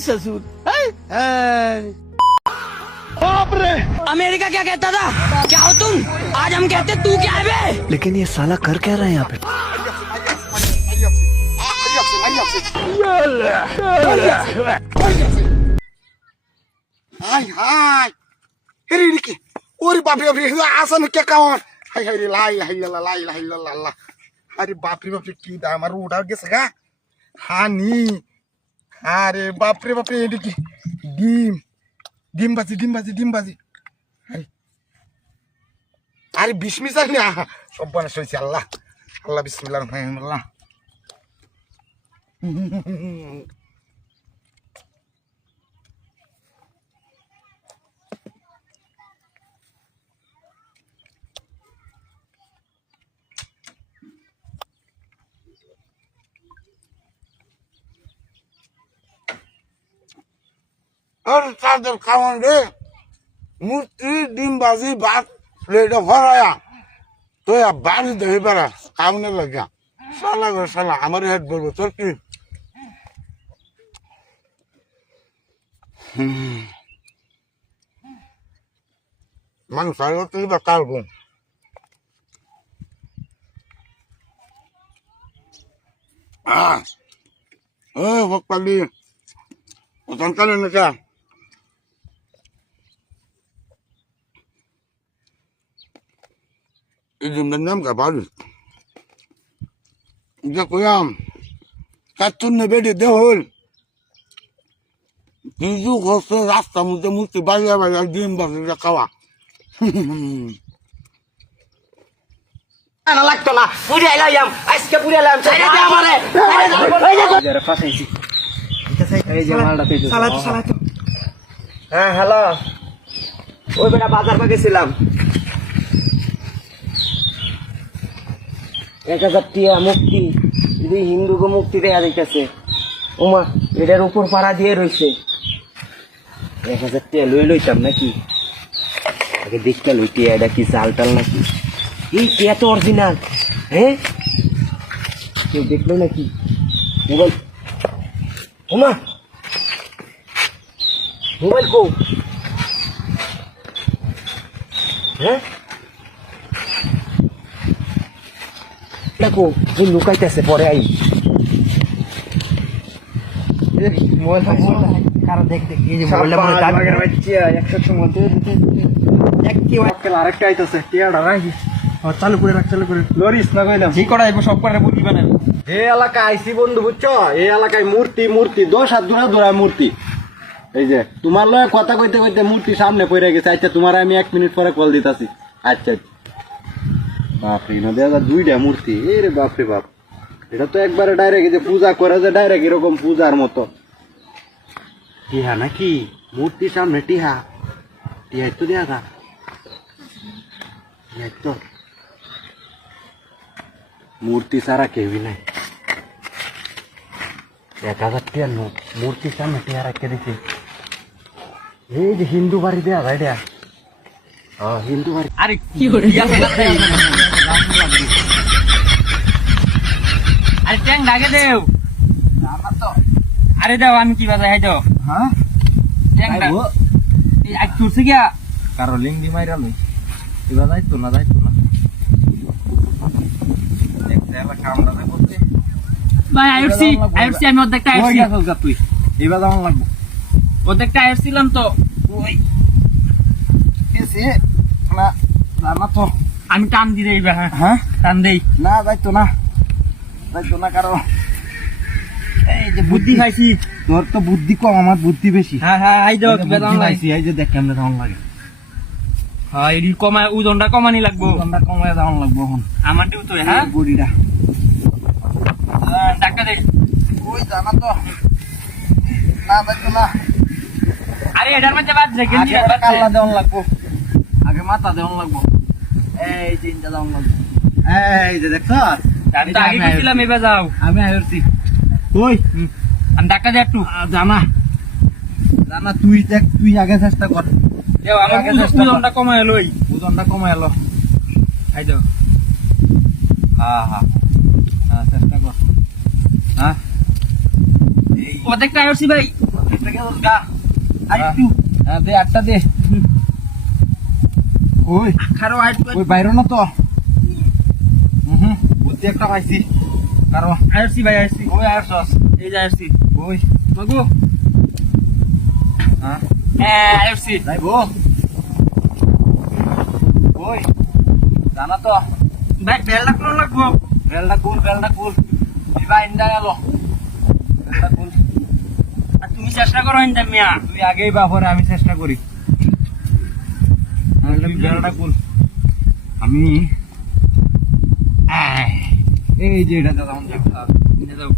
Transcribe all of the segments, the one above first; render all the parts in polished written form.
ससुर अमेरिका क्या कहता था? क्या हो तुम? आज हम कहते तू क्या है बे? लेकिन ये साला कर क्या रहा है यहाँ पे? হাই হাই হেরি রিকি ওরে বাপরে বাপরে আসান কে কাওয়ার হাই হাই রে লাই লাই লাই লাই লাই আরে বাপরে বাপরে কি দা আমার উড়া গেছে গা হানি আরে বাপরে বাপরে এদিকে ডিম বাজি আরে আরে বিসমিল্লাহ না সব বানাস হইছে আল্লাহ আল্লাহ বিসমিল্লাহির রহমানির রহিম আর তাদের খাওয়ান রে মূর্তি ডিম বাজি ভাত প্লেটে ভরায়া তো বাড়ি দেবে বেড়া কামনে লাগা সালা গো সালা আমার হেড বলবো তোর কি মানুষ আর তুই বা কালবো ভোগপালি ওখান কালে নাকা ইজুমদের নাম গাবালি যা কইয়াম কাতুন বেডে দেহল কিছু ঘষে রাস্তা মধ্যে মূর্তি বাজিয়া বাজিয়া ডিম বাজিয়া খাওয়া না লাগতো না পুড়ে এলাম আজকে পুড়ে এলাম ছেড়ে দে আমারে যারা ফাঁসাইছি এই যে মালটা পেয়ে সালাতো হ্যাঁ হ্যালো ওই বেটা বাজার পা গেছিলাম 1000 টিয়া মুক্তি যদি হিন্দুকে মুক্তি দেয়া যাইতেছে ওমা এটার উপর পাড়া দিয়ে রইছে 1000 টিয়া লইতাম নাকি আগে দেখতে লইতে এটা কি চালটাল নাকি এই টিয়া তো অরিজিনাল হ্যাঁ কেউ দেখলো নাকি মোবাইল ওমা মোবাইল কো হ্যাঁ দেখো এই লুকাইতেছে পরে আই মোবাইল কারো দেখ এই যে মোবাইলটা মনে দাঁড়িয়ে বাচ্চা 100 মধ্যে এক কি ওয়াক্কেল আরেকটা আইতাছে টিয়াড়া রাখি চালু করে রাখ চালু করে লরিস না কইলাম জি করা আইবো সব করে বুদ্ধি বানান এই এলাকা আইছি বন্ধু বুঝছো এই এলাকায় মূর্তি 10 হাত দূরে মূর্তি এই যে তোমার লয় কথা কইতে কইতে মূর্তি সামনে পড়ে গেছে আচ্ছা তোমার আমি 1 মিনিট পরে কল দিতাছি আচ্ছা বাপরে না দেখা দুইটা মূর্তি রে বাপরে বাপ এটা তো একবারে ডাইরেক্ট যে পূজা করে যে ডাইরেক্ট এরকম পূজার মতো টিহা নাকি মূর্তি সামনে টিহা তো দেয়া যা তো মূর্তি ছাড়া কেউই নাই 1000 টিয়া মূর্তি সামনে টিহা রাখতে দিছে এই যে হিন্দু বাড়ি দেয়া ভাই দেয়া হিন্দু বাড়ি আরে কি হল আরে ট্যাং ডাকে দেও আরে দাও আমি কি বাজাই হাই দাও হ্যাঁ ট্যাং ডাক এই আজ তুলছে গিয়া কারো লিঙ্গি মাইরা লই এবার যাইতো না দেখতে এলা কামড়া দে করতে ভাই আইএফসি আমি অর্ধেকটা আইএফসি তুই এবার যাওয়া লাগবে অর্ধেকটা আইএফসিলাম তো ওই এসে না তো আমি টান দি দেই হ্যাঁ টান দেই না যাইতো না কারণ এই যে বুদ্ধি খাইছি তোর তো বুদ্ধি কম আমার বুদ্ধি বেশি হ্যাঁ আই দাও কি বেদান খাইছি এই যে দেখ কেমনে দাম লাগে হ্যাঁ এই কমায় ওজনটা কমানি লাগবো কমায় দাম লাগবো এখন আমার ডিউ তো হ্যাঁ বডিটা টাকা দে ওই জানা তো না যাইতো না আরে এটার মধ্যে বাদ যে গেঞ্জি কাল্লা দেওয়ান লাগবো আগে মাথা দেওয়ান লাগবো এই চিন্তা দেওয়ান লাগবো এই যে দেখছ আমি তো আগে গেছিলাম এবার যাও আমি আইরছি কই আমি টাকা দে একটু জানা তুই দেখ তুই আগে চেষ্টা কর দেও আমাকে ওজনটা কমায় লই খাই দাও হ্যাঁ চেষ্টা কর হ্যাঁ অর্ধেকটা আইরছি ভাই উপরে গেছস গা আর একটু দে আটটা দে ওই খারো আট ওই বাইরে না তো বুদ্ধি একটা পাইছি কারণ আসছি ভাই আসছি ওই আসছস এই যে আসছি ওই মাগু হ্যাঁ আসছি যাইবো ওই জানা তো ভাই বেলটা কোন লাগবো বেলটা কুল দিবা ইন্দা গেল বেলটা কুল আর তুমি চেষ্টা করো ইন্দা মিয়া তুই আগেই বাপরে আমি চেষ্টা করি তুই বেলটা কুল আমি এই যে এটা তখন যাও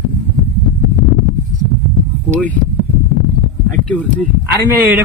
কই আটকে উঠছি আরে মেয়ে এটা